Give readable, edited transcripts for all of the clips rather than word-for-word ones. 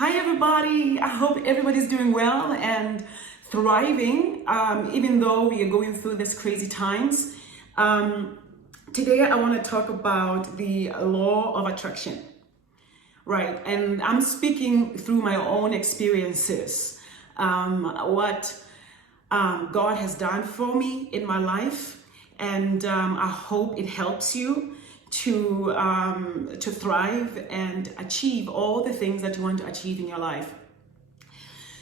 Hi everybody, I hope everybody's doing well and thriving, even though we are going through this crazy times. Today I want to talk about the law of attraction, right? And I'm speaking through my own experiences, what God has done for me in my life, and I hope it helps you to thrive and achieve all the things that you want to achieve in your life.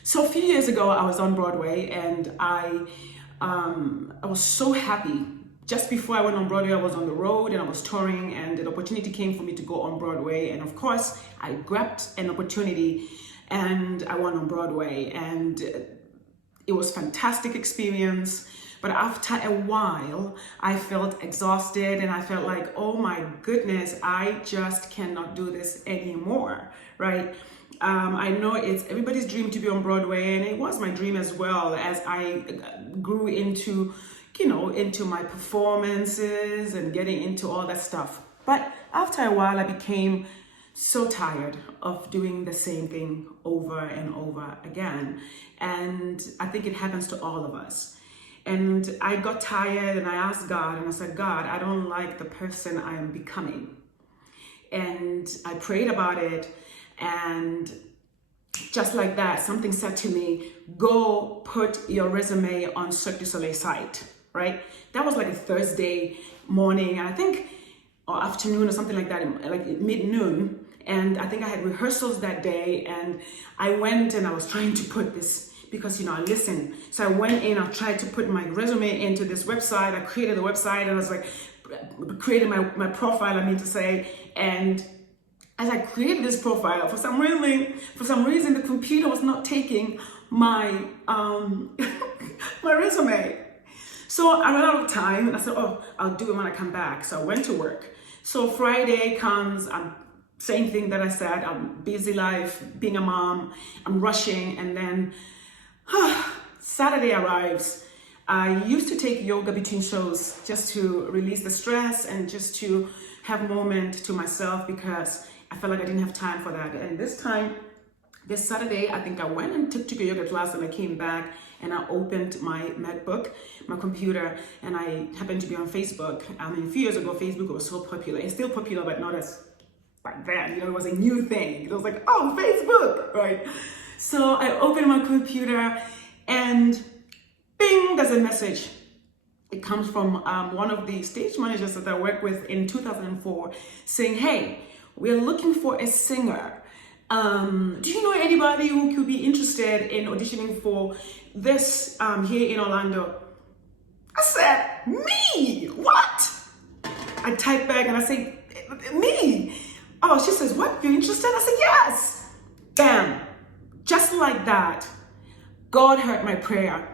So a few years ago, I was on Broadway, and I was so happy. Just before I went on Broadway, I was on the road and I was touring, and an opportunity came for me to go on Broadway. And of course, I grabbed an opportunity and I went on Broadway, and it was a fantastic experience. But after a while, I felt exhausted and I felt like, oh my goodness, I just cannot do this anymore, right? I know it's everybody's dream to be on Broadway, and it was my dream as well as I grew into, into my performances and getting into all that stuff. But after a while, I became so tired of doing the same thing over and over again. And I think it happens to all of us. And I got tired and I asked God, and I said, God, I don't like the person I am becoming. And I prayed about it, and just like that, something said to me, go put your resume on Cirque du Soleil site, right? That was like a Thursday morning, and I think, or afternoon or something like that, like mid-noon. And I think I had rehearsals that day, and I went and I was trying to put this, because I listen. So I went in, I tried to put my resume into this website. I created the website, and I was like, created my profile, and as I created this profile, for some reason, the computer was not taking my my resume. So I ran out of time, and I said, oh, I'll do it when I come back. So I went to work. So Friday comes, same thing that I said, I'm busy life, being a mom, I'm rushing, and then Saturday arrives. I used to take yoga between shows just to release the stress and just to have a moment to myself, because I felt like I didn't have time for that. And this Saturday, I think I went and took a yoga class, and I came back and I opened my MacBook, my computer, and I happened to be on Facebook. I mean, a few years ago, Facebook was so popular. It's still popular, but not as like that. It was a new thing. It was like, oh, Facebook, right? So I opened my computer, and bing, there's a message. It comes from one of the stage managers that I worked with in 2004, saying, hey, we're looking for a singer. Do you know anybody who could be interested in auditioning for this here in Orlando? I said, me? What? I type back and I say, me? Oh, she says, what? You're interested? I said, yes. Bam. Just like that, God heard my prayer.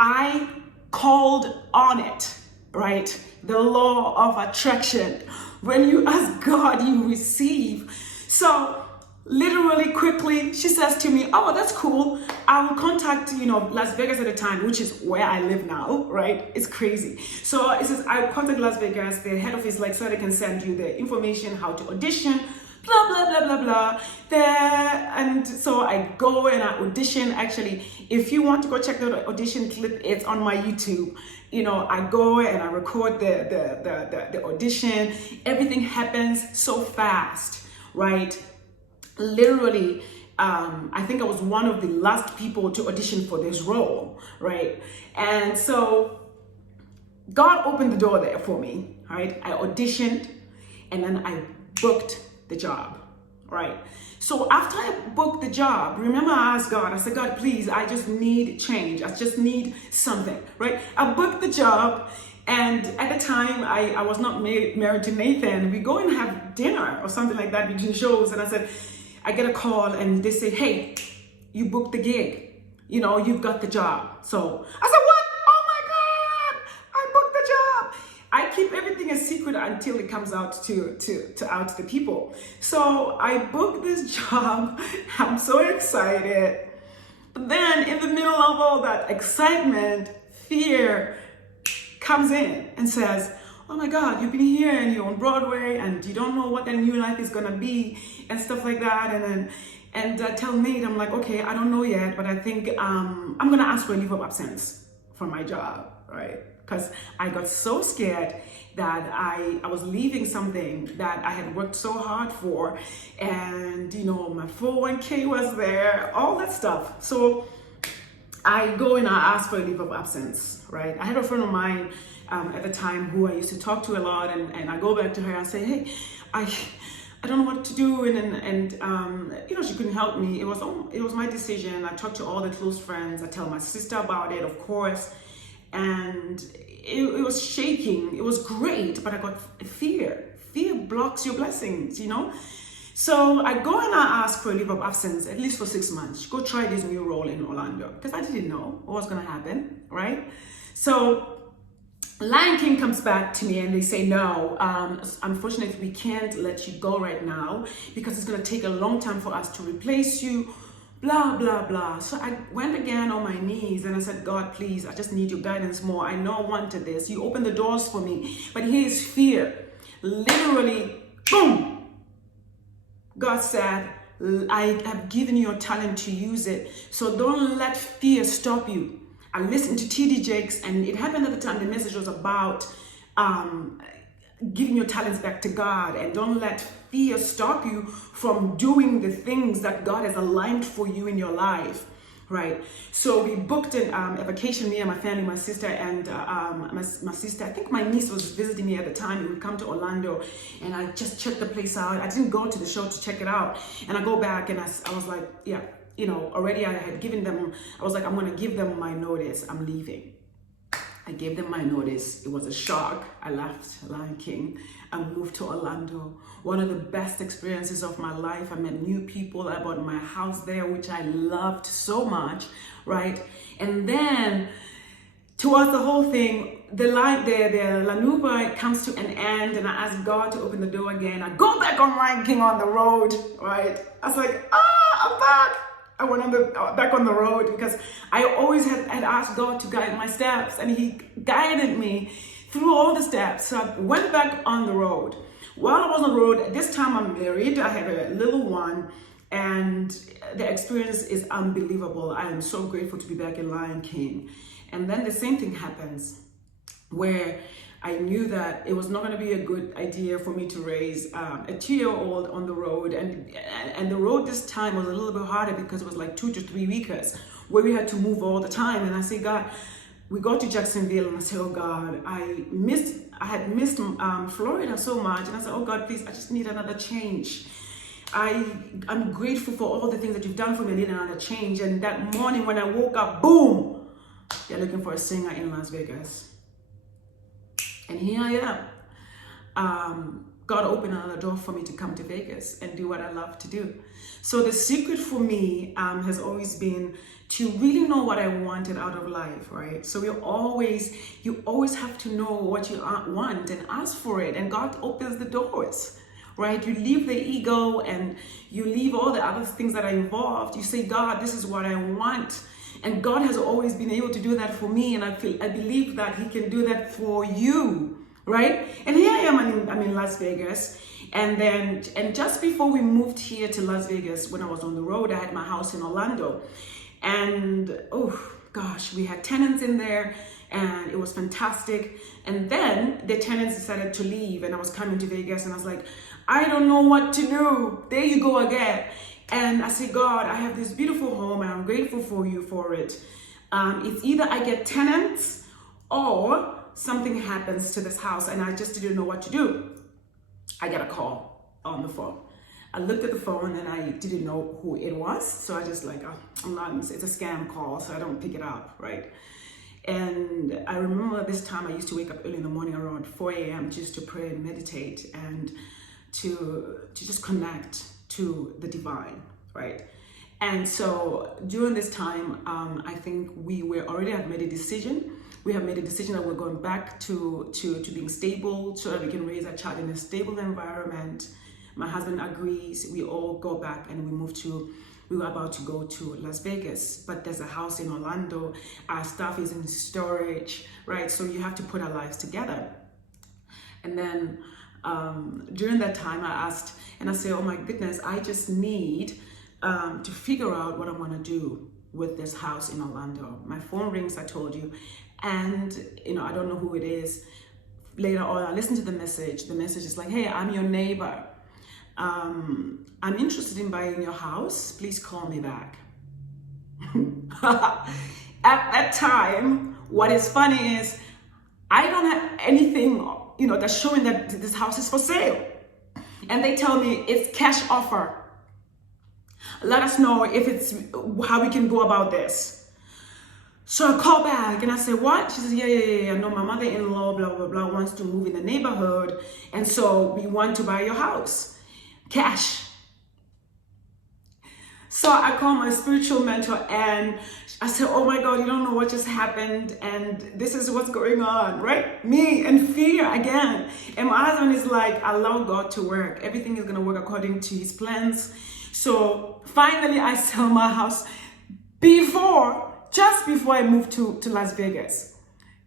I called on it, right? The law of attraction. When you ask God, you receive. So literally quickly, she says to me, oh, that's cool. I will contact, Las Vegas at the time, which is where I live now, right? It's crazy. So it says, I contact Las Vegas, the head office, so they can send you the information, how to audition, blah, blah, blah, blah, blah. And so I go and I audition. Actually, if you want to go check the audition clip, it's on my YouTube. I go and I record the audition. Everything happens so fast, right? Literally, I think I was one of the last people to audition for this role, right? And so God opened the door there for me, right? I auditioned, and then I booked the job, right? So after I booked the job, remember I asked God, I said, God, please, I just need change. I just need something, right? I booked the job, and at the time I was not married to Nathan. We go and have dinner or something like that between shows, and I said, I get a call and they say, hey, you booked the gig, you've got the job. So I said, what? Oh my God, I booked the job. I keep everything a secret until it comes out to the people. So I booked this job. I'm so excited. But then in the middle of all that excitement, fear comes in and says, oh my God, you've been here and you're on Broadway and you don't know what the new life is gonna be and stuff like that. And I tell Nate, I'm like, okay, I don't know yet, but I think I'm gonna ask for a leave of absence from my job, right? Because I got so scared that I was leaving something that I had worked so hard for, and you know, my 401k was there, all that stuff. So I go and I ask for a leave of absence, right? I had a friend of mine at the time who I used to talk to a lot, and I go back to her and say, hey, I don't know what to do, and you know, she couldn't help me. It was my decision. I talked to all the close friends. I tell my sister about it, of course, and it was shaking. It was great, but I got fear. Fear blocks your blessings, you know. So I go and I ask for a leave of absence, at least for 6 months. Go try this new role in Orlando, because I didn't know what was gonna happen, right? So Lion King comes back to me and they say, no, unfortunately, we can't let you go right now because it's going to take a long time for us to replace you, blah, blah, blah. So I went again on my knees and I said, God, please, I just need your guidance more. I know I wanted this. You opened the doors for me, but here's fear. Literally, boom. God said, I have given you a talent to use it. So don't let fear stop you. I listened to T.D. Jakes, and it happened at the time the message was about giving your talents back to God, and don't let fear stop you from doing the things that God has aligned for you in your life, right? So we booked a vacation, me and my family, my sister and my sister, I think my niece was visiting me at the time. We would come to Orlando, and I just checked the place out. I didn't go to the show to check it out, and I go back and I was like, yeah, you know, already I had given them, I was like, I'm going to give them my notice. I'm leaving. I gave them my notice. It was a shock. I left Lion King and moved to Orlando. One of the best experiences of my life. I met new people. I bought my house there, which I loved so much, right? And then towards the whole thing, the Lanuba comes to an end, and I ask God to open the door again. I go back on Lion King on the road, right? I was like, I'm back. I went back on the road because I always had asked God to guide my steps, and He guided me through all the steps. So I went back on the road. While I was on the road, this time I'm married. I have a little one, and the experience is unbelievable. I am so grateful to be back in Lion King. And then the same thing happens where I knew that it was not going to be a good idea for me to raise a 2-year-old on the road. And the road this time was a little bit harder because it was like 2 to 3 weeks where we had to move all the time. And I say, God, we got to Jacksonville, and I said, oh God, I had missed Florida so much. And I said, oh God, please, I just need another change. I'm grateful for all the things that you've done for me. I need another change. And that morning when I woke up, boom, they're looking for a singer in Las Vegas. And here I am. God opened another door for me to come to Vegas and do what I love to do. So the secret for me has always been to really know what I wanted out of life, right? So you always have to know what you want and ask for it, and God opens the doors, right? You leave the ego and you leave all the other things that are involved. You say, God, this is what I want. And God has always been able to do that for me, and I believe that He can do that for you, right? And here I am, I'm in Las Vegas, and just before we moved here to Las Vegas, when I was on the road, I had my house in Orlando, and oh gosh, we had tenants in there, and it was fantastic. And then the tenants decided to leave, and I was coming to Vegas, and I was like, I don't know what to do. There you go again. And I say, God, I have this beautiful home, and I'm grateful for you for it. It's either I get tenants or something happens to this house, and I just didn't know what to do. I got a call on the phone. I looked at the phone, and I didn't know who it was. So I just like, it's a scam call, so I don't pick it up, right? And I remember this time I used to wake up early in the morning around 4 a.m. just to pray and meditate and to just connect to the divine, right? And so during this time, I think we already have made a decision. We have made a decision that we're going back to being stable so that we can raise our child in a stable environment. My husband agrees. We all go back, and we were about to go to Las Vegas, but there's a house in Orlando. Our stuff is in storage, right? So you have to put our lives together. And then during that time, I asked, and I said, oh my goodness, I just need to figure out what I'm gonna do with this house in Orlando. My phone rings, I told you, and I don't know who it is. Later on, I listened to the message. The message is like, hey, I'm your neighbor. I'm interested in buying your house. Please call me back. At that time, what is funny is I don't have anything, that's showing that this house is for sale. And they tell me it's cash offer. Let us know if it's how we can go about this. So I call back and I say, what? She says, yeah. No, my mother-in-law, blah, blah, blah, wants to move in the neighborhood. And so we want to buy your house. Cash. So I call my spiritual mentor and I said, oh my God, you don't know what just happened. And this is what's going on, right? Me and fear again. And my husband is like, allow God to work. Everything is going to work according to his plans. So finally I sell my house just before I moved to Las Vegas.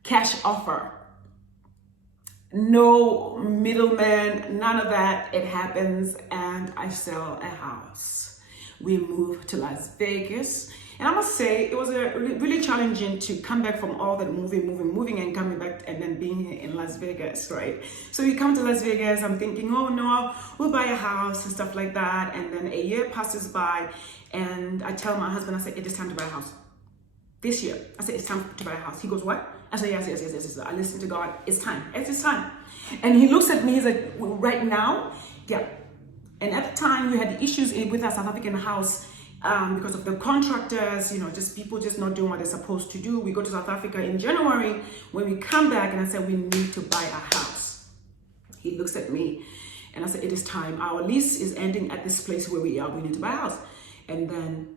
Cash offer. No middleman, none of that. It happens and I sell a house. We moved to Las Vegas. And I must say, it was really challenging to come back from all that moving and coming back and then being here in Las Vegas, right? So we come to Las Vegas, I'm thinking, oh no, we'll buy a house and stuff like that. And then a year passes by and I tell my husband, I say, it is time to buy a house. This year, I said, it's time to buy a house. He goes, what? I said, yes. I listen to God, it's time. And he looks at me, he's like, right now? Yeah. And at the time, we had issues with our South African house because of the contractors, just people just not doing what they're supposed to do. We go to South Africa in January. When we come back and I said, we need to buy a house. He looks at me and I said, it is time. Our lease is ending at this place where we are. We need to buy a house. And then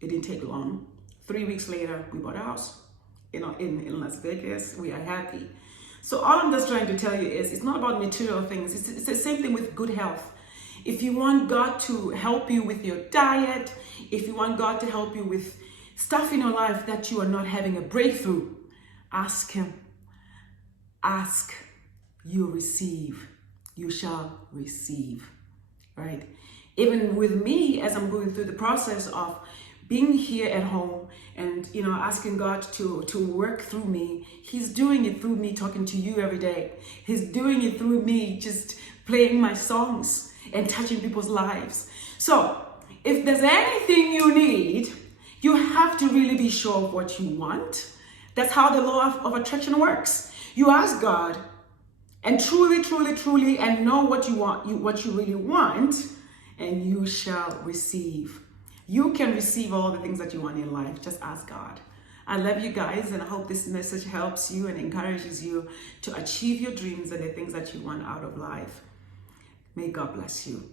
it didn't take long. 3 weeks later, we bought a house, in Las Vegas. We are happy. So all I'm just trying to tell you is it's not about material things. It's the same thing with good health. If you want God to help you with your diet, if you want God to help you with stuff in your life that you are not having a breakthrough, ask Him. Ask, you receive. You shall receive, right? Even with me, as I'm going through the process of being here at home and asking God to work through me, He's doing it through me talking to you every day. He's doing it through me just playing my songs and touching people's lives. So if there's anything you need, you have to really be sure of what you want. That's how the law of attraction works. You ask God and truly and know what you want, what you really want, and you shall receive. You can receive all the things that you want in life. Just ask God. I love you guys, and I hope this message helps you and encourages you to achieve your dreams and the things that you want out of life. May God bless you.